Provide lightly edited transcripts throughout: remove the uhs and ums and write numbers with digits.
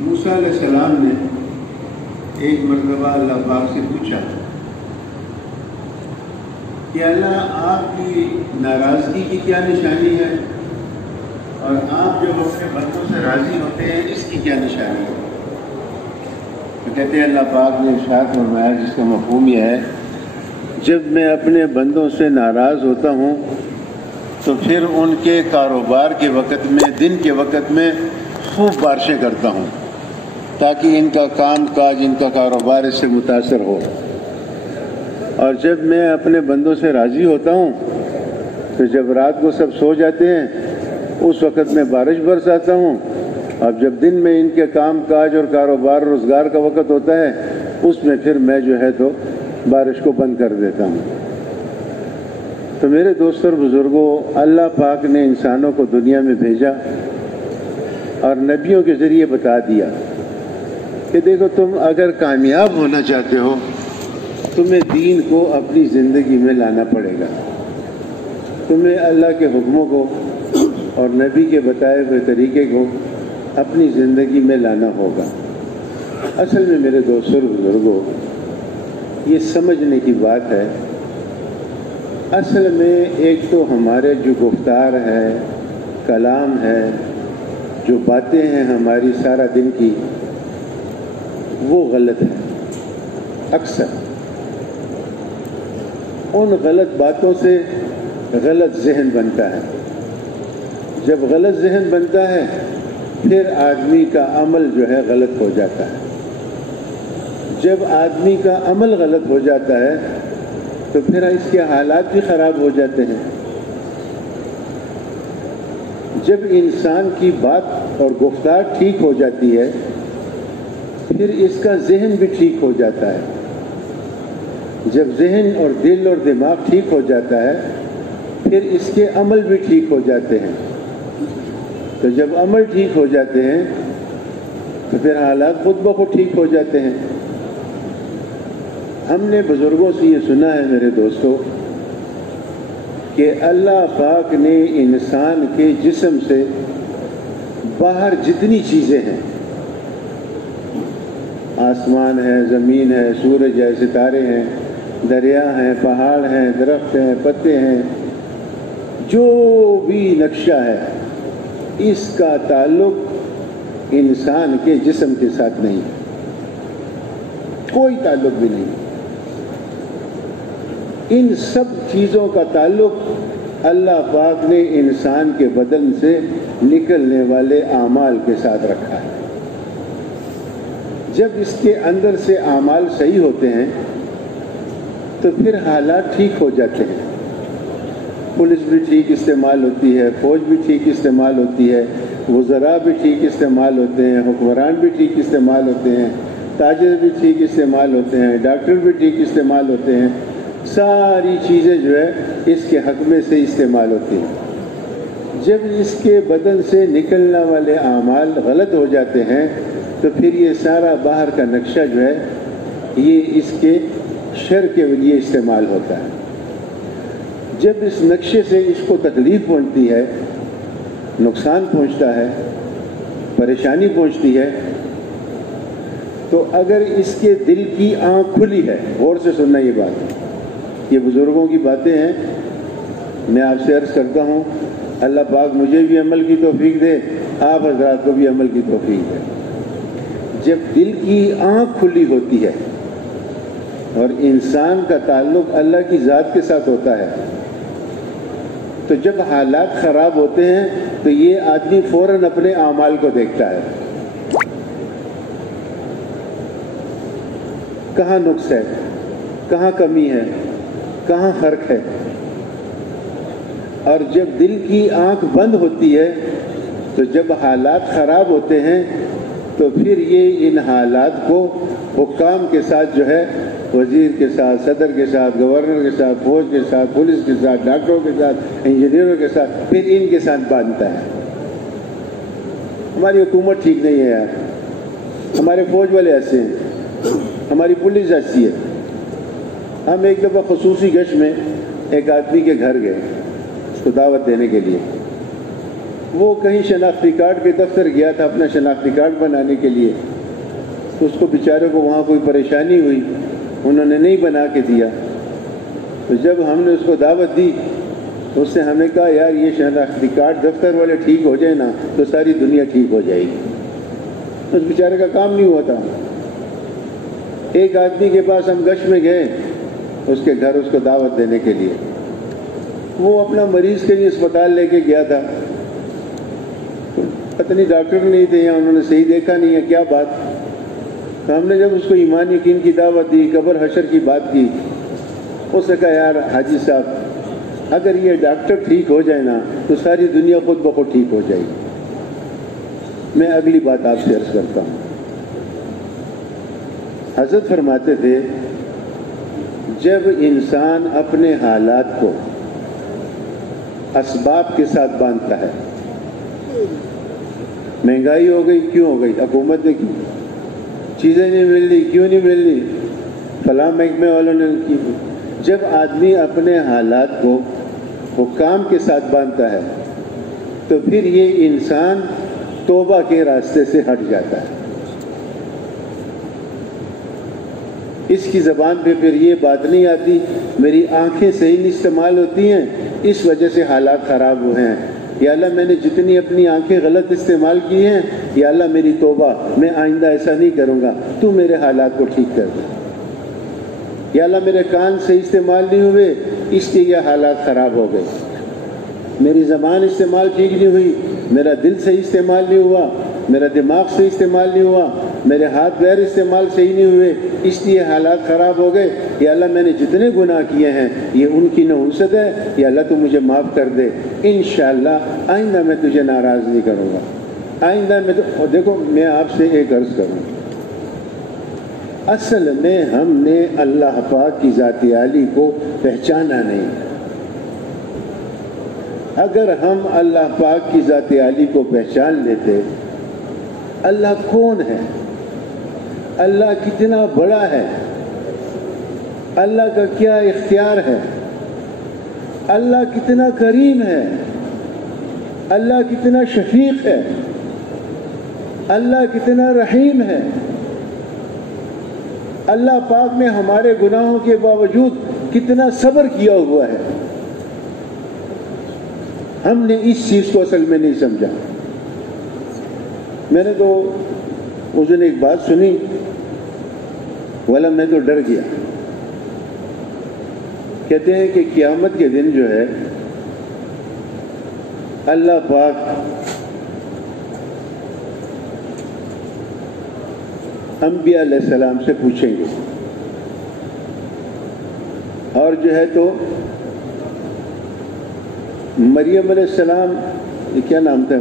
موسیٰ علیہ السلام نے ایک مرتبہ اللہ پاک سے پوچھا کہ اللہ آپ کی ناراضگی کی کیا نشانی ہے اور آپ جب اپنے بندوں سے راضی ہوتے ہیں اس کی کیا نشانی ہے؟ تو کہتے ہیں اللہ پاک نے ارشاد فرمایا جس کا مفہوم یہ ہے جب میں اپنے بندوں سے ناراض ہوتا ہوں تو پھر ان کے کاروبار کے وقت میں دن کے وقت میں خوب بارشیں کرتا ہوں تاکہ ان کا کام کاج ان کا کاروبار اس سے متاثر ہو، اور جب میں اپنے بندوں سے راضی ہوتا ہوں تو جب رات کو سب سو جاتے ہیں اس وقت میں بارش برساتا ہوں، اور جب دن میں ان کے کام کاج اور کاروبار روزگار کا وقت ہوتا ہے اس میں پھر میں جو ہے تو بارش کو بند کر دیتا ہوں۔ تو میرے دوستوں اور بزرگوں، اللہ پاک نے انسانوں کو دنیا میں بھیجا اور نبیوں کے ذریعے بتا دیا کہ دیکھو تم اگر کامیاب ہونا چاہتے ہو تمہیں دین کو اپنی زندگی میں لانا پڑے گا، تمہیں اللہ کے حکموں کو اور نبی کے بتائے ہوئے طریقے کو اپنی زندگی میں لانا ہوگا۔ اصل میں میرے دوستوں اور بزرگوں یہ سمجھنے کی بات ہے، اصل میں ایک تو ہمارے جو گفتار ہے، کلام ہے، جو باتیں ہیں ہماری سارا دن کی، وہ غلط ہے۔ اکثر ان غلط باتوں سے غلط ذہن بنتا ہے، جب غلط ذہن بنتا ہے پھر آدمی کا عمل جو ہے غلط ہو جاتا ہے، جب آدمی کا عمل غلط ہو جاتا ہے تو پھر اس کے حالات بھی خراب ہو جاتے ہیں۔ جب انسان کی بات اور گفتار ٹھیک ہو جاتی ہے پھر اس کا ذہن بھی ٹھیک ہو جاتا ہے، جب ذہن اور دل اور دماغ ٹھیک ہو جاتا ہے پھر اس کے عمل بھی ٹھیک ہو جاتے ہیں، تو جب عمل ٹھیک ہو جاتے ہیں تو پھر حالات خود بخود ٹھیک ہو جاتے ہیں۔ ہم نے بزرگوں سے یہ سنا ہے میرے دوستو کہ اللہ پاک نے انسان کے جسم سے باہر جتنی چیزیں ہیں، آسمان ہے، زمین ہے، سورج ہے، ستارے ہیں، دریا ہیں، پہاڑ ہیں، درخت ہیں، پتے ہیں، جو بھی نقشہ ہے اس کا تعلق انسان کے جسم کے ساتھ نہیں، کوئی تعلق بھی نہیں۔ ان سب چیزوں کا تعلق اللہ پاک نے انسان کے بدن سے نکلنے والے اعمال کے ساتھ رکھا ہے۔ جب اس کے اندر سے اعمال صحیح ہوتے ہیں تو پھر حالات ٹھیک ہو جاتے ہیں، پولیس بھی ٹھیک استعمال ہوتی ہے، فوج بھی ٹھیک استعمال ہوتی ہے، وزراء بھی ٹھیک استعمال ہوتے ہیں، حکمران بھی ٹھیک استعمال ہوتے ہیں، تاجر بھی ٹھیک استعمال ہوتے ہیں، ڈاکٹر بھی ٹھیک استعمال ہوتے ہیں، ساری چیزیں جو ہے اس کے حق میں سے استعمال ہوتی ہیں۔ جب اس کے بدن سے نکلنے والے اعمال غلط ہو جاتے ہیں تو پھر یہ سارا باہر کا نقشہ جو ہے یہ اس کے شر کے لیے استعمال ہوتا ہے۔ جب اس نقشے سے اس کو تکلیف پہنچتی ہے، نقصان پہنچتا ہے، پریشانی پہنچتی ہے، تو اگر اس کے دل کی آنکھ کھلی ہے، غور سے سننا یہ بات، یہ بزرگوں کی باتیں ہیں، میں آپ سے عرض کرتا ہوں اللہ پاک مجھے بھی عمل کی توفیق دے، آپ حضرات کو بھی عمل کی توفیق دے۔ جب دل کی آنکھ کھلی ہوتی ہے اور انسان کا تعلق اللہ کی ذات کے ساتھ ہوتا ہے تو جب حالات خراب ہوتے ہیں تو یہ آدمی فوراً اپنے اعمال کو دیکھتا ہے، کہاں نقص ہے، کہاں کمی ہے، کہاں فرق ہے۔ اور جب دل کی آنکھ بند ہوتی ہے تو جب حالات خراب ہوتے ہیں تو پھر یہ ان حالات کو حکام کے ساتھ جو ہے، وزیر کے ساتھ، صدر کے ساتھ، گورنر کے ساتھ، فوج کے ساتھ، پولیس کے ساتھ، ڈاکٹروں کے ساتھ، انجینئروں کے ساتھ، پھر ان کے ساتھ باندھتا ہے۔ ہماری حکومت ٹھیک نہیں ہے یار، ہمارے فوج والے ایسے ہیں، ہماری پولیس ایسی ہے۔ ہم ایک دفعہ خصوصی گشت میں ایک آدمی کے گھر گئے اس کو دعوت دینے کے لیے، وہ کہیں شناختی کارڈ کے دفتر گیا تھا اپنا شناختی کارڈ بنانے کے لیے، تو اس کو بیچارے کو وہاں کوئی پریشانی ہوئی، انہوں نے نہیں بنا کے دیا۔ تو جب ہم نے اس کو دعوت دی تو اس سے ہمیں کہا یار یہ شناختی کارڈ دفتر والے ٹھیک ہو جائے نا تو ساری دنیا ٹھیک ہو جائے گی۔ اس بیچارے کا کام نہیں ہوا تھا۔ ایک آدمی کے پاس ہم گشت میں گئے اس کے گھر اس کو دعوت دینے کے لیے، وہ اپنا مریض کے لیے اسپتال لے کے گیا تھا، پتہ نہیں ڈاکٹر نہیں تھے یا انہوں نے صحیح دیکھا نہیں ہے کیا بات۔ تو ہم نے جب اس کو ایمان یقین کی دعوت دی، قبر حشر کی بات کی، اس نے کہا یار حاجی صاحب اگر یہ ڈاکٹر ٹھیک ہو جائے نا تو ساری دنیا خود بخود ٹھیک ہو جائے گی۔ میں اگلی بات آپ سے عرض کرتا ہوں۔ حضرت فرماتے تھے جب انسان اپنے حالات کو اسباب کے ساتھ باندھتا ہے، مہنگائی ہو گئی، کیوں ہو گئی؟ حکومت نے کی، چیزیں نہیں مل رہی، کیوں نہیں مل رہی؟ فلاں محکمے والوں نے کی۔ جب آدمی اپنے حالات کو حکام کے ساتھ باندھتا ہے تو پھر یہ انسان توبہ کے راستے سے ہٹ جاتا ہے۔ اس کی زبان پہ پھر یہ بات نہیں آتی میری آنکھیں صحیح نہیں استعمال ہوتی ہیں اس وجہ سے حالات خراب ہوئے ہیں، یا اللہ میں نے جتنی اپنی آنکھیں غلط استعمال کی ہیں، یا اللہ میری توبہ، میں آئندہ ایسا نہیں کروں گا، تو میرے حالات کو ٹھیک کر دے۔ یا اللہ میرے کان صحیح استعمال نہیں ہوئے اس لیے یہ حالات خراب ہو گئے، میری زبان استعمال ٹھیک نہیں ہوئی، میرا دل صحیح استعمال نہیں ہوا، میرا دماغ صحیح استعمال نہیں ہوا، میرے ہاتھ پیر استعمال صحیح نہیں ہوئے اس لیے حالات خراب ہو گئے۔ یا اللہ میں نے جتنے گناہ کیے ہیں یہ ان کی نحوست ہے، یا اللہ تو مجھے معاف کر دے، انشاءاللہ آئندہ میں تجھے ناراض نہیں کروں گا، آئندہ میں تو دیکھو میں آپ سے ایک عرض کروں، اصل میں ہم نے اللہ پاک کی ذات عالی کو پہچانا نہیں۔ اگر ہم اللہ پاک کی ذات عالی کو پہچان لیتے، اللہ کون ہے، اللہ کتنا بڑا ہے، اللہ کا کیا اختیار ہے، اللہ کتنا کریم ہے، اللہ کتنا شفیق ہے، اللہ کتنا رحیم ہے، اللہ پاک نے ہمارے گناہوں کے باوجود کتنا صبر کیا ہوا ہے، ہم نے اس چیز کو اصل میں نہیں سمجھا۔ میں نے تو اس دن ایک بات سنی، والا میں تو ڈر گیا۔ کہتے ہیں کہ قیامت کے دن جو ہے اللہ پاک انبیاء علیہ السلام سے پوچھیں گے، اور جو ہے تو مریم علیہ السلام، یہ کیا نام تھا،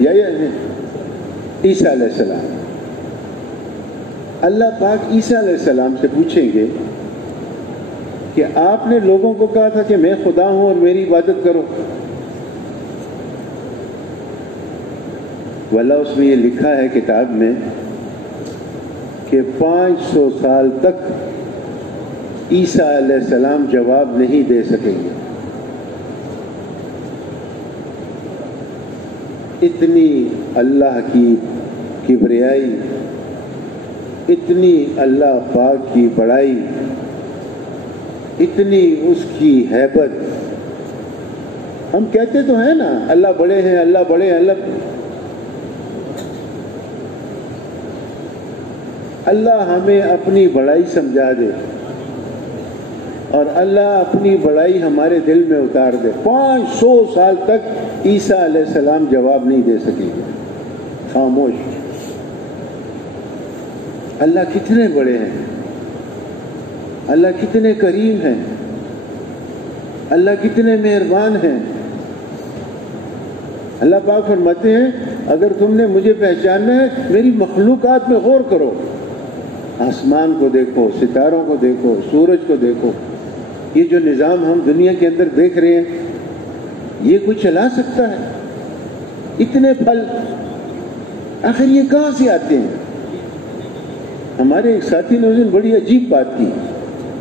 یا عیسیٰ علیہ السلام، اللہ پاک عیسیٰ علیہ السلام سے پوچھیں گے کہ آپ نے لوگوں کو کہا تھا کہ میں خدا ہوں اور میری عبادت کرو، واللہ اس میں یہ لکھا ہے کتاب میں کہ 500 سال تک عیسیٰ علیہ السلام جواب نہیں دے سکیں گے۔ اتنی اللہ کی کبریائی، اتنی اللہ پاک کی بڑائی، اتنی اس کی ہیبت۔ ہم کہتے تو ہیں نا اللہ بڑے ہیں، اللہ بڑے ہیں، اللہ ہمیں اپنی بڑائی سمجھا دے اور اللہ اپنی بڑائی ہمارے دل میں اتار دے۔ 500 سال تک عیسیٰ علیہ السلام جواب نہیں دے سکیں گے، خاموش۔ اللہ کتنے بڑے ہیں، اللہ کتنے کریم ہیں، اللہ کتنے مہربان ہیں۔ اللہ پاک فرماتے ہیں اگر تم نے مجھے پہچاننا ہے میری مخلوقات میں غور کرو، آسمان کو دیکھو، ستاروں کو دیکھو، سورج کو دیکھو، یہ جو نظام ہم دنیا کے اندر دیکھ رہے ہیں یہ کوئی چلا سکتا ہے؟ اتنے پھل آخر یہ کہاں سے آتے ہیں؟ ہمارے ایک ساتھی نے اس دن بڑی عجیب بات کی،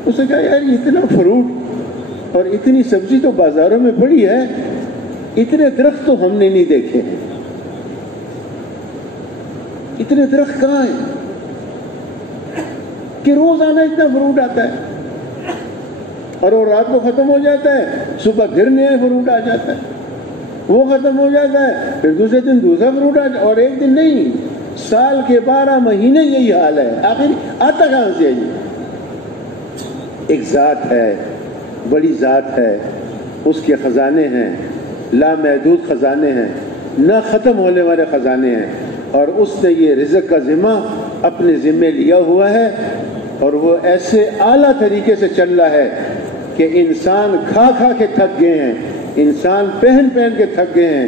اس نے کہا یار اتنا فروٹ اور اتنی سبزی تو بازاروں میں پڑی ہے، اتنے درخت تو ہم نے نہیں دیکھے ہیں. اتنے درخت کہاں ہیں کہ روزانہ اتنا فروٹ آتا ہے اور وہ رات کو ختم ہو جاتا ہے, صبح پھر نیا فروٹ آ جاتا ہے, وہ ختم ہو جاتا ہے, پھر دوسرے دن دوسرا فروٹ آ جاتا ہے, اور ایک دن نہیں, سال کے 12 مہینے یہی حال ہے. آخر آتا کہاں سے ہے یہ؟ ایک ذات ہے, بڑی ذات ہے, اس کے خزانے ہیں, لامحدود خزانے ہیں, نہ ختم ہونے والے خزانے ہیں, اور اس نے یہ رزق کا ذمہ اپنے ذمے لیا ہوا ہے, اور وہ ایسے اعلیٰ طریقے سے چل رہا ہے کہ انسان کھا کھا کے تھک گئے ہیں, انسان پہن پہن کے تھک گئے ہیں,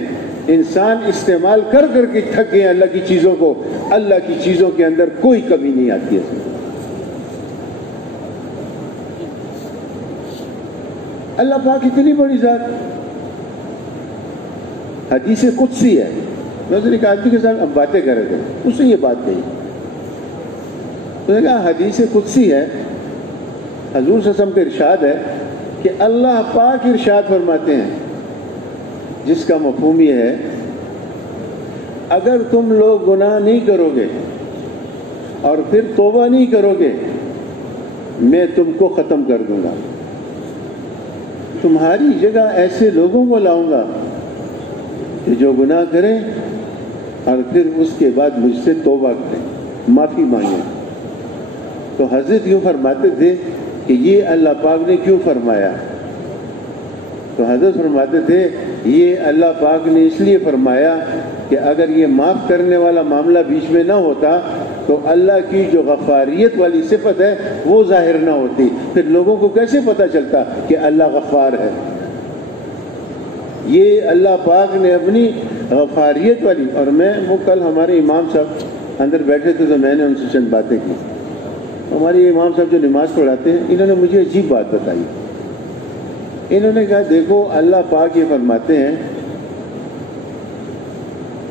انسان استعمال کر کر کے تھک گئے ہیں اللہ کی چیزوں کو. اللہ کی چیزوں کے اندر کوئی کمی نہیں آتی ہے. اللہ پاک اتنی بڑی ذات, حدیث قدسی ہے. میں ایک آدمی کے ساتھ اب باتیں کر رہے تھے, اس نے یہ بات کہی, اس نے کہا حدیث قدسی ہے, حضور صلی اللہ علیہ وسلم کا ارشاد ہے کہ اللہ پاک ارشاد فرماتے ہیں, جس کا مفہوم یہ ہے اگر تم لوگ گناہ نہیں کرو گے اور پھر توبہ نہیں کرو گے, میں تم کو ختم کر دوں گا. تمہاری جگہ ایسے لوگوں کو لاؤں گا کہ جو گناہ کریں اور پھر اس کے بعد مجھ سے توبہ کریں, معافی مانگیں. تو حضرت یوں فرماتے تھے کہ یہ اللہ پاک نے کیوں فرمایا؟ تو حضرت فرماتے تھے یہ اللہ پاک نے اس لیے فرمایا کہ اگر یہ معاف کرنے والا معاملہ بیچ میں نہ ہوتا تو اللہ کی جو غفاریت والی صفت ہے وہ ظاہر نہ ہوتی, پھر لوگوں کو کیسے پتہ چلتا کہ اللہ غفار ہے. یہ اللہ پاک نے اپنی غفاریت والی, اور میں وہ کل ہمارے امام صاحب اندر بیٹھے تھے تو میں نے ان سے چند باتیں کی. ہمارے امام صاحب جو نماز پڑھاتے ہیں, انہوں نے مجھے عجیب بات بتائی. انہوں نے کہا دیکھو اللہ پاک یہ فرماتے ہیں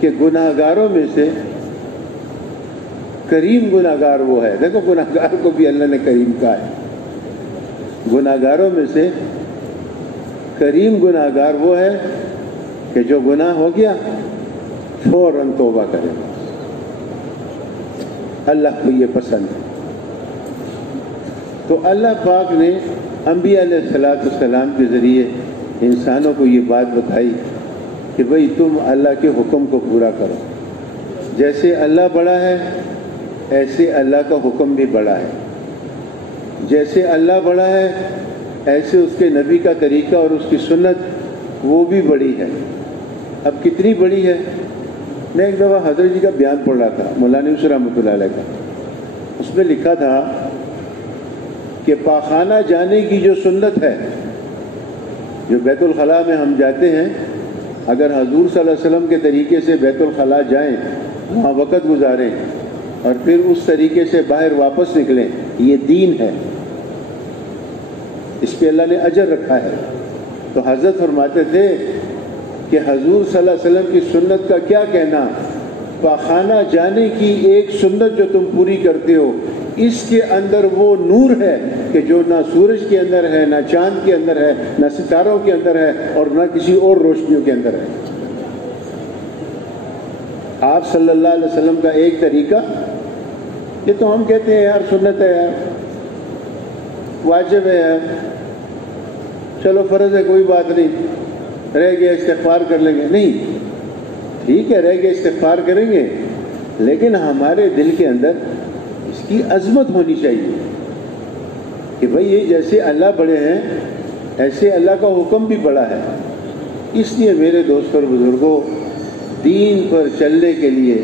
کہ گناہگاروں میں سے کریم گناہگار وہ ہے. دیکھو گناہگار کو بھی اللہ نے کریم کہا ہے. گناہگاروں میں سے کریم گناہگار وہ ہے کہ جو گناہ ہو گیا فوراً توبہ کرے. اللہ کو یہ پسند ہے. تو اللہ پاک نے انبیاء علیہ السلام کے ذریعے انسانوں کو یہ بات بتائی کہ بھئی تم اللہ کے حکم کو پورا کرو. جیسے اللہ بڑا ہے ایسے اللہ کا حکم بھی بڑا ہے. جیسے اللہ بڑا ہے ایسے اس کے نبی کا طریقہ اور اس کی سنت وہ بھی بڑی ہے. اب کتنی بڑی ہے؟ میں ایک دفعہ حضرت جی کا بیان پڑھ رہا تھا, مولانا یوسف رحمۃ اللہ علیہ کا. اس میں لکھا تھا کہ پاخانہ جانے کی جو سنت ہے, جو بیت الخلاء میں ہم جاتے ہیں, اگر حضور صلی اللہ علیہ وسلم کے طریقے سے بیت الخلاء جائیں, وہاں وقت گزاریں اور پھر اس طریقے سے باہر واپس نکلیں, یہ دین ہے, اس پہ اللہ نے اجر رکھا ہے. تو حضرت فرماتے تھے کہ حضور صلی اللہ علیہ وسلم کی سنت کا کیا کہنا, پاخانہ جانے کی ایک سنت جو تم پوری کرتے ہو اس کے اندر وہ نور ہے کہ جو نہ سورج کے اندر ہے, نہ چاند کے اندر ہے, نہ ستاروں کے اندر ہے, اور نہ کسی اور روشنیوں کے اندر ہے. آپ صلی اللہ علیہ وسلم کا ایک طریقہ, یہ تو ہم کہتے ہیں یار سنت ہے یار, واجب ہے یار, چلو فرض ہے کوئی بات نہیں, رہ گیا استغفار کر لیں گے. نہیں, ٹھیک ہے رہ گیا استغفار کریں گے, لیکن ہمارے دل کے اندر اس کی عظمت ہونی چاہیے کہ بھئی یہ جیسے اللہ بڑے ہیں ایسے اللہ کا حکم بھی بڑا ہے. اس لیے میرے دوستوں اور بزرگوں, دین پر چلنے کے لیے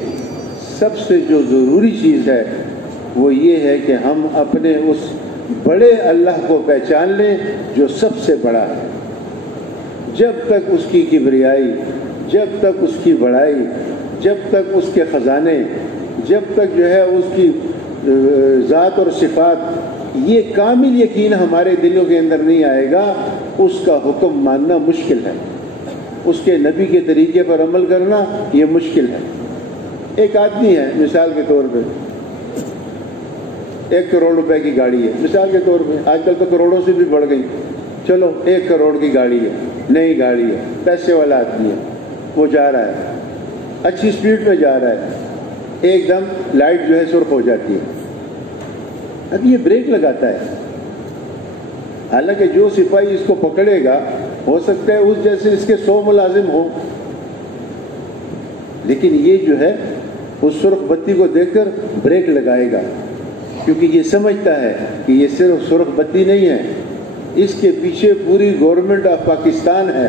سب سے جو ضروری چیز ہے وہ یہ ہے کہ ہم اپنے اس بڑے اللہ کو پہچان لیں جو سب سے بڑا ہے. جب تک اس کی کبریائی, جب تک اس کی بڑائی, جب تک اس کے خزانے, جب تک جو ہے اس کی ذات اور صفات, یہ کامل یقین ہمارے دلوں کے اندر نہیں آئے گا, اس کا حکم ماننا مشکل ہے, اس کے نبی کے طریقے پر عمل کرنا یہ مشکل ہے. ایک آدمی ہے مثال کے طور پہ, 1 کروڑ روپے کی گاڑی ہے, مثال کے طور پہ, آج کل تو کروڑوں سے بھی بڑھ گئی, چلو 1 کروڑ کی گاڑی ہے, نئی گاڑی ہے، پیسے والا آدمی ہے، وہ جا رہا ہے، اچھی سپیڈ میں جا رہا ہے، ایک دم لائٹ جو ہے سرخ ہو جاتی ہے، اب یہ بریک لگاتا ہے، حالانکہ جو سپاہی اس کو پکڑے گا ہو سکتا ہے اس جیسے اس کے 100 ملازم ہوں، لیکن یہ جو ہے اس سرخ بتی کو دیکھ کر بریک لگائے گا، کیونکہ یہ سمجھتا ہے کہ یہ صرف سرخ بتی نہیں ہے، اس کے پیچھے پوری گورنمنٹ آف پاکستان ہے،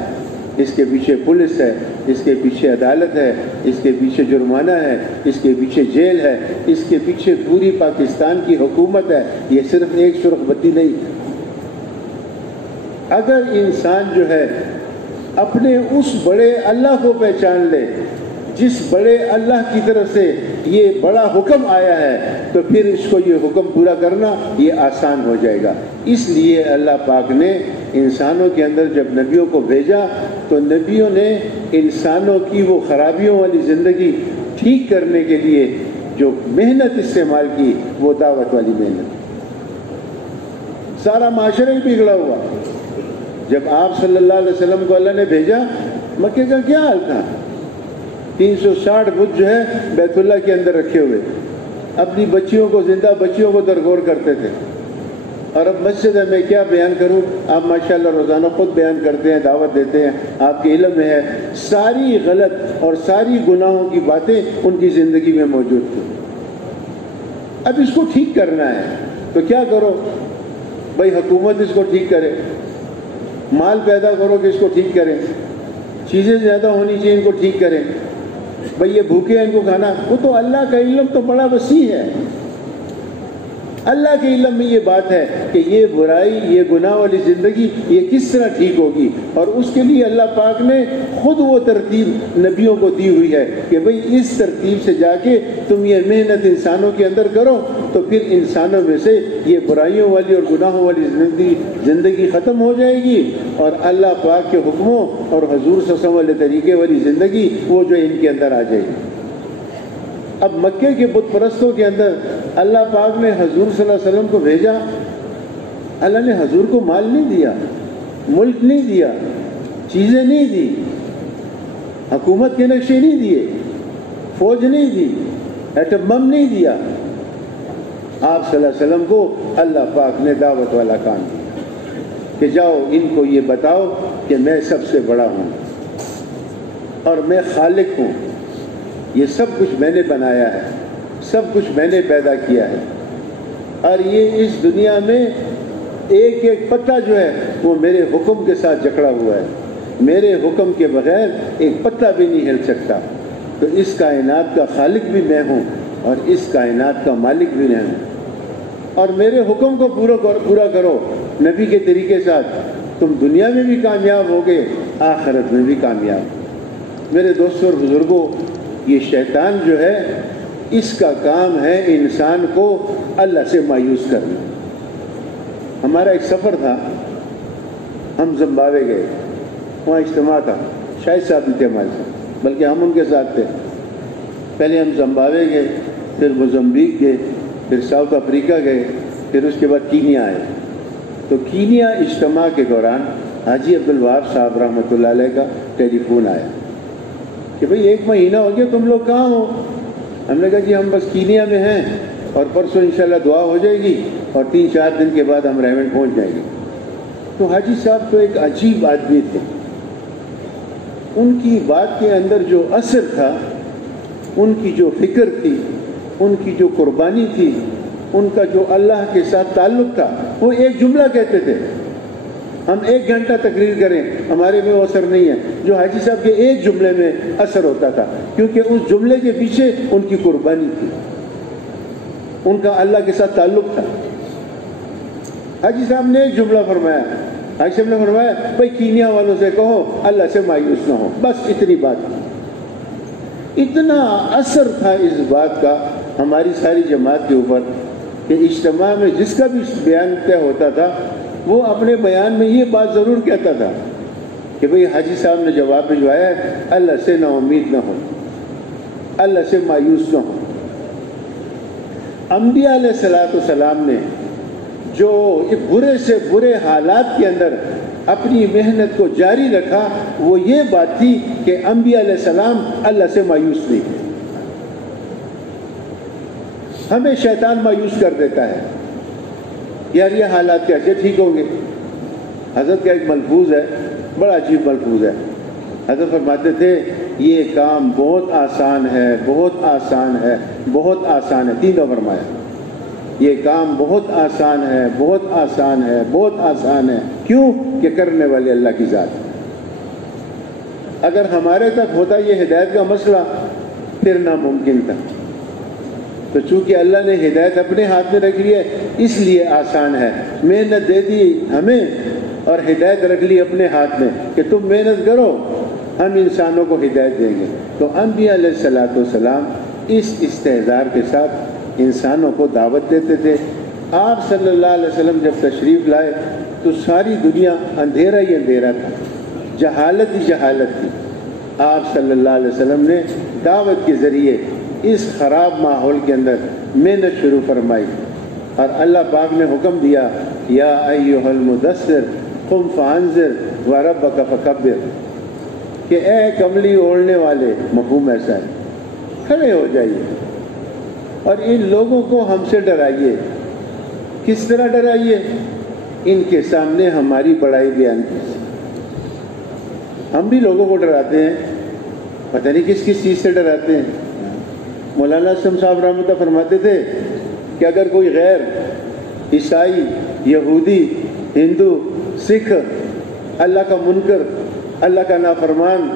اس کے پیچھے پولیس ہے، اس کے پیچھے عدالت ہے، اس کے پیچھے جرمانہ ہے، اس کے پیچھے جیل ہے، اس کے پیچھے پوری پاکستان کی حکومت ہے، یہ صرف ایک سرخ بتی نہیں ہے۔ اگر انسان جو ہے اپنے اس بڑے اللہ کو پہچان لے جس بڑے اللہ کی طرف سے یہ بڑا حکم آیا ہے، تو پھر اس کو یہ حکم پورا کرنا یہ آسان ہو جائے گا۔ اس لیے اللہ پاک نے انسانوں کے اندر جب نبیوں کو بھیجا تو نبیوں نے انسانوں کی وہ خرابیوں والی زندگی ٹھیک کرنے کے لیے جو محنت استعمال کی وہ دعوت والی محنت۔ سارا معاشرہ ہی بگڑا ہوا۔ جب آپ صلی اللہ علیہ وسلم کو اللہ نے بھیجا، مکے کا کیا حال تھا؟ 360 بت جو ہے بیت اللہ کے اندر رکھے ہوئے، اپنی بچیوں کو، زندہ بچیوں کو درگور کرتے تھے۔ اور اب مسجد ہے، میں کیا بیان کروں، آپ ماشاءاللہ روزانہ خود بیان کرتے ہیں، دعوت دیتے ہیں، آپ کے علم میں ہے، ساری غلط اور ساری گناہوں کی باتیں ان کی زندگی میں موجود تھیں۔ اب اس کو ٹھیک کرنا ہے تو کیا کرو بھائی، حکومت اس کو ٹھیک کرے، مال پیدا کرو کہ اس کو ٹھیک کریں، چیزیں زیادہ ہونی چاہیے ان کو ٹھیک کریں، بھئی یہ بھوکے ہیں ان کو کھانا، وہ تو اللہ کا علم تو بڑا وسیع ہے۔ اللہ کے علم میں یہ بات ہے کہ یہ برائی، یہ گناہ والی زندگی یہ کس طرح ٹھیک ہوگی، اور اس کے لیے اللہ پاک نے خود وہ ترتیب نبیوں کو دی ہوئی ہے کہ بھئی اس ترتیب سے جا کے تم یہ محنت انسانوں کے اندر کرو تو پھر انسانوں میں سے یہ برائیوں والی اور گناہوں والی زندگی ختم ہو جائے گی، اور اللہ پاک کے حکموں اور حضور صلی اللہ علیہ وسلم والے طریقے والی زندگی وہ جو ان کے اندر آ جائے گی۔ اب مکے کے بت پرستوں کے اندر اللہ پاک نے حضور صلی اللہ علیہ وسلم کو بھیجا، اللہ نے حضور کو مال نہیں دیا، ملک نہیں دیا، چیزیں نہیں دی، حکومت کے نقشے نہیں دیے، فوج نہیں دی، ایٹم بم نہیں دیا، آپ صلی اللہ علیہ وسلم کو اللہ پاک نے دعوت والا کام دیا کہ جاؤ ان کو یہ بتاؤ کہ میں سب سے بڑا ہوں اور میں خالق ہوں، یہ سب کچھ میں نے بنایا ہے، سب کچھ میں نے پیدا کیا ہے، اور یہ اس دنیا میں ایک ایک پتا جو ہے وہ میرے حکم کے ساتھ جکڑا ہوا ہے، میرے حکم کے بغیر ایک پتا بھی نہیں ہل سکتا، تو اس کائنات کا خالق بھی میں ہوں اور اس کائنات کا مالک بھی میں ہوں، اور میرے حکم کو پورا کرو نبی کے طریقے ساتھ، تم دنیا میں بھی کامیاب ہوگے، آخرت میں بھی کامیاب۔ میرے دوستوں اور بزرگوں، یہ شیطان جو ہے اس کا کام ہے انسان کو اللہ سے مایوس کرنا۔ ہمارا ایک سفر تھا، ہم زمبابوے گئے، وہاں اجتماع تھا، شاہد صاحب بھی تھے ہمارے ساتھ، بلکہ ہم ان کے ساتھ تھے۔ پہلے ہم زمبابوے گئے، پھر موزمبیق گئے، پھر ساؤتھ افریقہ گئے، پھر اس کے بعد کینیا آئے۔ تو کینیا اجتماع کے دوران حاجی عبدالوہاب صاحب رحمۃ اللہ علیہ کا ٹیلی فون آیا کہ بھئی 1 مہینہ ہو گیا تم لوگ کہاں ہو؟ ہم نے کہا جی ہم بس کینیا میں ہیں، اور پرسوں انشاءاللہ دعا ہو جائے گی اور 3-4 دن کے بعد ہم ریمنڈ پہنچ جائیں گے۔ تو حاجی صاحب تو ایک عجیب آدمی تھے، ان کی بات کے اندر جو اثر تھا، ان کی جو فکر تھی، ان کی جو قربانی تھی، ان کا جو اللہ کے ساتھ تعلق تھا، وہ ایک جملہ کہتے تھے، ہم 1 گھنٹہ تقریر کریں ہمارے میں وہ اثر نہیں ہے جو حاجی صاحب کے ایک جملے میں اثر ہوتا تھا، کیونکہ اس جملے کے پیچھے ان کی قربانی تھی، ان کا اللہ کے ساتھ تعلق تھا۔ حاجی صاحب نے ایک جملہ فرمایا، حاجی صاحب نے فرمایا بھائی کینیا والوں سے کہو اللہ سے مایوس نہ ہو، بس اتنی بات تھی۔ اتنا اثر تھا اس بات کا ہماری ساری جماعت کے اوپر کہ اجتماع میں جس کا بھی بیان طے ہوتا تھا وہ اپنے بیان میں یہ بات ضرور کہتا تھا کہ بھئی حاجی صاحب نے جواب بھجوایا ہے، اللہ سے نا امید نہ ہو، اللہ سے مایوس نہ ہو۔ انبیاء علیہ السلام نے جو برے سے برے حالات کے اندر اپنی محنت کو جاری رکھا، وہ یہ بات تھی کہ انبیاء علیہ السلام اللہ سے مایوس نہیں تھے۔ ہمیں شیطان مایوس کر دیتا ہے، یار یہ حالات کیسے ٹھیک ہوں گے۔ حضرت کا ایک ملفوظ ہے، بڑا عجیب ملفوظ ہے۔ حضرت فرماتے تھے یہ کام بہت آسان ہے، بہت آسان ہے، بہت آسان ہے، 3 دفعہ فرمایا۔ یہ کام بہت آسان ہے، بہت آسان ہے، بہت آسان ہے۔ کیوں؟ کہ کرنے والے اللہ کی ذات ہے۔ اگر ہمارے تک ہوتا یہ ہدایت کا مسئلہ پھر ناممکن تھا، تو چونکہ اللہ نے ہدایت اپنے ہاتھ میں رکھ لی ہے اس لیے آسان ہے۔ محنت دے دی ہمیں اور ہدایت رکھ لی اپنے ہاتھ میں کہ تم محنت کرو، ہم انسانوں کو ہدایت دیں گے۔ تو انبیاء علیہ السلام اس استحضار کے ساتھ انسانوں کو دعوت دیتے تھے۔ آپ صلی اللہ علیہ وسلم جب تشریف لائے تو ساری دنیا اندھیرا ہی اندھیرا تھا، جہالت ہی جہالت تھی۔ آپ صلی اللہ علیہ وسلم نے دعوت کے ذریعے اس خراب ماحول کے اندر محنت شروع فرمائی، اور اللہ پاک نے حکم دیا یا ایھا المدثر قم فانذر وربک فکبر، کہ اے کملی اوڑھنے والے، مفہوم ایسا ہے، کھڑے ہو جائیے اور ان لوگوں کو ہم سے ڈرائیے۔ کس طرح ڈرائیے؟ ان کے سامنے ہماری بڑائی بیان کیجیے۔ ہم بھی لوگوں کو ڈراتے ہیں، پتہ نہیں کس کس چیز سے ڈراتے ہیں۔ مولانا اسلم صاحب رحمۃ اللہ فرماتے تھے کہ اگر کوئی غیر، عیسائی، یہودی، ہندو، سکھ، اللہ کا منکر، اللہ کا نافرمان،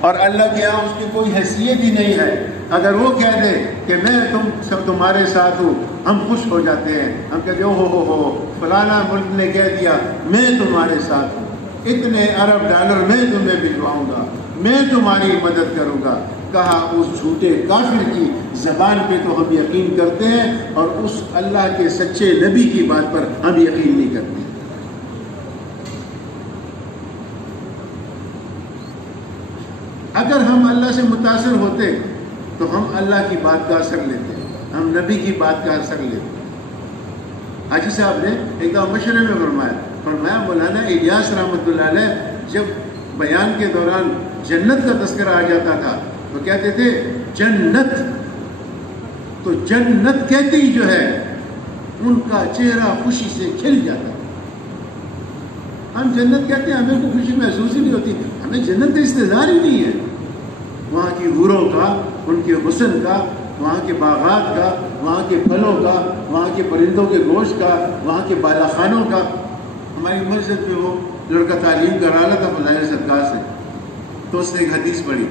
اور اللہ کے یہاں اس کی کوئی حیثیت ہی نہیں ہے، اگر وہ کہہ دے کہ میں تم سب تمہارے ساتھ ہوں، ہم خوش ہو جاتے ہیں۔ ہم کہتے ہیں ہو فلانا ملک نے کہہ دیا میں تمہارے ساتھ ہوں، اتنے ارب ڈالر میں تمہیں بھجواؤں گا، میں تمہاری مدد کروں گا۔ کہا اس جھوٹے کافر کی زبان پہ تو ہم یقین کرتے ہیں، اور اس اللہ کے سچے نبی کی بات پر ہم یقین نہیں کرتے۔ اگر ہم اللہ سے متاثر ہوتے تو ہم اللہ کی بات کا اثر لیتے، ہم نبی کی بات کا اثر لیتے۔ حاجی صاحب نے ایک دفعہ مشورے میں فرمایا مولانا الیاس رحمۃ اللہ علیہ جب بیان کے دوران جنت کا تذکرہ آ جاتا تھا تو کہتے تھے جنت، تو جنت کہتے ہی جو ہے ان کا چہرہ خوشی سے کھل جاتا تھا۔ ہم جنت کہتے ہیں، ہمیں کوئی خوشی محسوس ہی نہیں ہوتی، ہمیں جنت کا استظہار ہی نہیں ہے۔ وہاں کی حوروں کا، ان کے حسن کا، وہاں کے باغات کا، وہاں کے پھلوں کا، وہاں کے پرندوں کے گوشت کا، وہاں کے بالا خانوں کا۔ ہماری مسجد میں وہ لڑکا تعلیم کرا رہا تھا فضائل صدقات سے، تو اس نے ایک حدیث پڑھی،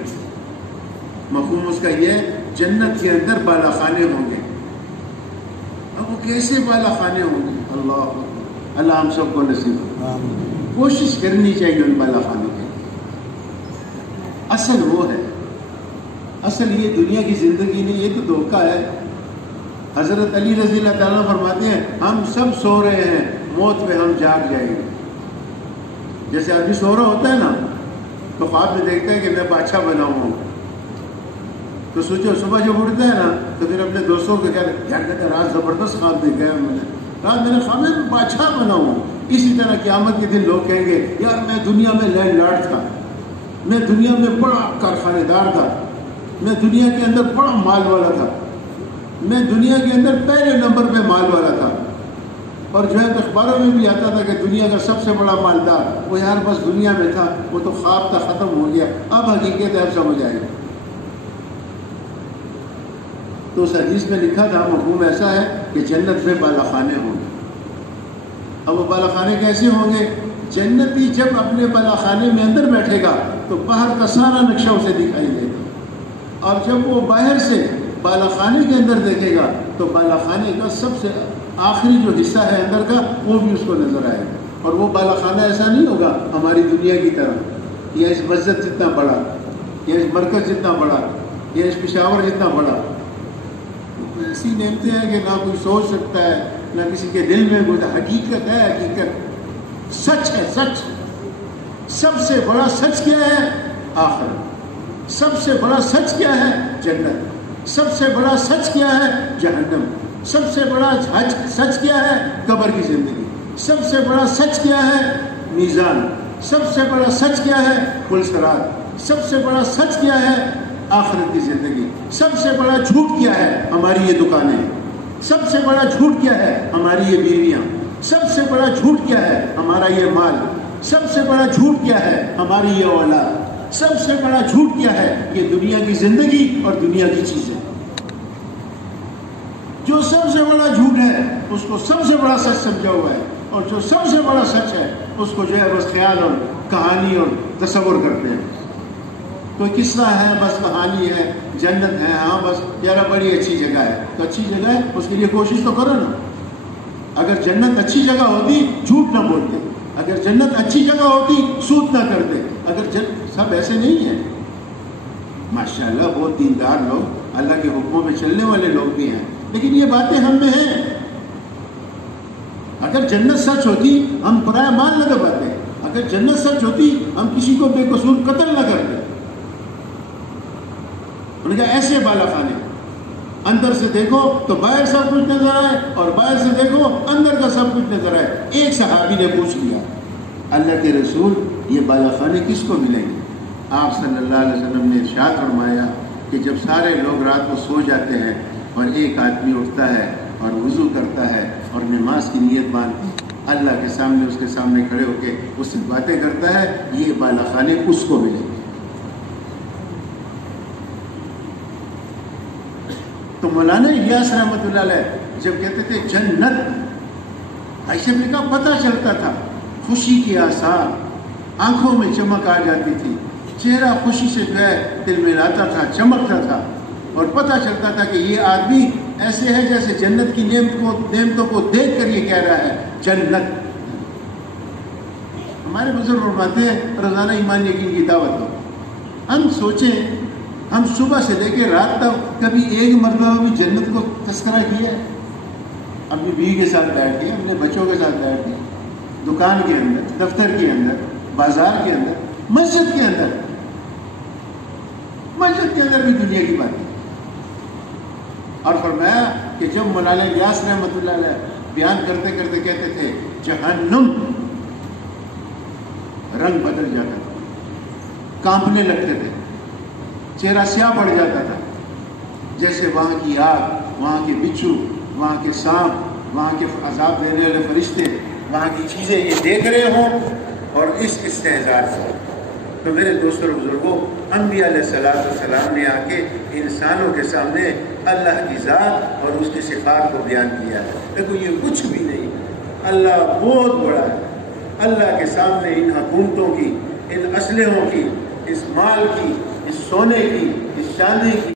مفہوم اس کا یہ جنت کے اندر بالا خانے ہوں گے۔ اب وہ کیسے بالا خانے ہوں گے؟ اللہ ہم سب کو نصیب ہو، کوشش کرنی چاہیے ان بالا خانوں کی۔ اصل وہ ہے، اصل یہ دنیا کی زندگی نہیں، یہ تو دھوکہ ہے۔ حضرت علی رضی اللہ تعالیٰ فرماتے ہیں ہم سب سو رہے ہیں، موت میں ہم جاگ جائیں گے۔ جیسے آدمی سو رہا ہوتا ہے نا تو خواب میں دیکھتا ہے کہ میں بادشاہ بنا ہوں، تو سوچو صبح جب اٹھتا ہے نا تو پھر اپنے دوستوں کو کہتا ہے رات زبردست خواب دیکھا ہے میں نے، رات میں نے خواب میں بادشاہ بنا ہوں۔ اسی طرح قیامت کے دن لوگ کہیں گے یار میں دنیا میں لینڈ لارڈ تھا، میں دنیا میں بڑا کارخانے دار تھا، میں دنیا کے اندر بڑا مال والا تھا، میں دنیا کے اندر پہلے نمبر پہ مال والا تھا۔ اور جو ہے اخباروں میں بھی آتا تھا کہ دنیا کا سب سے بڑا مالدار، وہ یار بس دنیا میں تھا، وہ تو خواب تھا، ختم ہو گیا، اب حقیقت ہے، اب سمجھ آئے گا۔ تو اس حدیث میں لکھا تھا مفہوم ایسا ہے کہ جنت میں بالا خانے ہوں گے۔ اب وہ بالا خانے کیسے ہوں گے؟ جنتی جب اپنے بالا خانے میں اندر بیٹھے گا تو باہر کا سارا نقشہ اسے دکھائی دے گا، اور جب وہ باہر سے بالا خانے کے اندر دیکھے گا تو بالا خانے کا سب سے آخری جو حصہ ہے اندر کا وہ بھی اس کو نظر آئے گا۔ اور وہ بالا خانہ ایسا نہیں ہوگا ہماری دنیا کی طرح، یا اس مسجد جتنا بڑا، یا اس مرکز جتنا بڑا، یا اس پشاور جتنا بڑا۔ ایسی نعمتیں ہیں کہ نہ کوئی سوچ سکتا ہے، نہ کسی کے دل میں کوئی حقیقت ہے، حقیقت سچ ہے، سچ۔ سب سے بڑا سچ کیا ہے؟ آخرت۔ سب سے بڑا سچ کیا ہے؟ جنت۔ سب سے بڑا سچ کیا ہے؟ جہنم۔ سب سے بڑا سچ کیا ہے؟ قبر کی زندگی۔ سب سے بڑا سچ کیا ہے؟ میزان، سب سے بڑا سچ کیا ہے؟ پل صراط، سب سے بڑا سچ کیا ہے؟ آخرت کی زندگی، سب سے بڑا جھوٹ کیا ہے؟ ہماری یہ دکانیں، سب سے بڑا جھوٹ کیا ہے؟ ہماری یہ بیویاں، سب سے بڑا جھوٹ کیا ہے؟ ہمارا یہ مال، سب سے بڑا جھوٹ کیا ہے؟ ہماری یہ اولاد، سب سے بڑا جھوٹ کیا ہے؟ یہ دنیا کی زندگی اور دنیا کی چیزیں۔ جو سب سے بڑا جھوٹ ہے اس کو سب سے بڑا سچ سمجھا ہوا ہے، اور جو سب سے بڑا سچ ہے اس کو جو ہے بس خیال اور کہانی اور تصور کرتے ہیں۔ کوئی قصہ ہے، بس کہانی ہے، جنت ہے، ہاں بس یار بڑی اچھی جگہ ہے، تو اچھی جگہ ہے اس کے لیے کوشش تو کرو نا۔ اگر جنت اچھی جگہ ہوتی جھوٹ نہ بولتے، اگر جنت اچھی جگہ ہوتی سود نہ کرتے، اگر سب ایسے نہیں ہیں۔ ماشاءاللہ بہت دیندار لوگ، اللہ کے حکموں میں چلنے والے لوگ بھی ہیں، لیکن یہ باتیں ہم میں ہیں۔ اگر جنت سچ ہوتی ہم پرایا مال نہ دباتے، اگر جنت سچ ہوتی ہم کسی کو بے قصور قتل نہ کرتے۔ انہوں نے کہا ایسے بالا خانے، اندر سے دیکھو تو باہر سب کچھ نظر آئے، اور باہر سے دیکھو اندر کا سب کچھ نظر آئے۔ ایک صحابی نے پوچھ لیا، اللہ کے رسول یہ بالا خانے کس کو ملیں گے؟ آپ صلی اللہ علیہ وسلم نے ارشاد فرمایا کہ جب سارے لوگ رات کو سو جاتے ہیں اور ایک آدمی اٹھتا ہے اور وضو کرتا ہے اور نماز کی نیت باندھتی اللہ کے سامنے، اس کے سامنے کھڑے ہو کے اس سے باتیں کرتا ہے، یہ بالا خانے اس کو ملیں گے۔ تو مولانا الیاس رحمۃ اللہ علیہ جب کہتے تھے جنت، عائشہ نے کہا پتہ چلتا تھا، خوشی کی آثار، آنکھوں میں چمک آ جاتی تھی، چہرہ خوشی سے جو ہے دل میں لاتا تھا، چمکتا تھا، اور پتہ چلتا تھا کہ یہ آدمی ایسے ہے جیسے جنت کی نعمتوں کو دیکھ کر یہ کہہ رہا ہے جنت۔ ہمارے بزرگ فرماتے ہیں روزانہ ایمان یقین کی دعوت ہو۔ ہم سوچیں، ہم صبح سے لے کے رات تک کبھی ایک مرتبہ بھی جنت کو تذکرہ کیا ہے؟ اپنی بیوی کے ساتھ بیٹھ کے، اپنے بچوں کے ساتھ بیٹھ کے، دکان کے اندر، دفتر کے اندر، بازار کے اندر، مسجد کے اندر بھی دنیا کی بات ہے۔ اور فرمایا کہ جب مولانا الیاس رحمۃ اللہ علیہ بیان کرتے کرتے کہتے تھے جہنم، رنگ بدل جاتا تھا، کانپنے لگتے تھے، چہرہ سیاہ پڑ جاتا تھا، جیسے وہاں کی آگ، وہاں کے بچھو، وہاں کے سانپ، وہاں کے عذاب دینے والے فرشتے وہاں کی چیزیں یہ دیکھ رہے ہوں اور اس استحضار سے۔ تو میرے دوستوں اور بزرگوں، انبیاء علیہ السلام نے آ کے انسانوں کے سامنے اللہ کی ذات اور اس کی صفات کو بیان کیا ہے۔ دیکھو یہ کچھ بھی نہیں، اللہ بہت بڑا ہے۔ اللہ کے سامنے ان حکومتوں کی، ان اسلحوں کی، اس مال کی، اس سونے کی، اس چاندی کی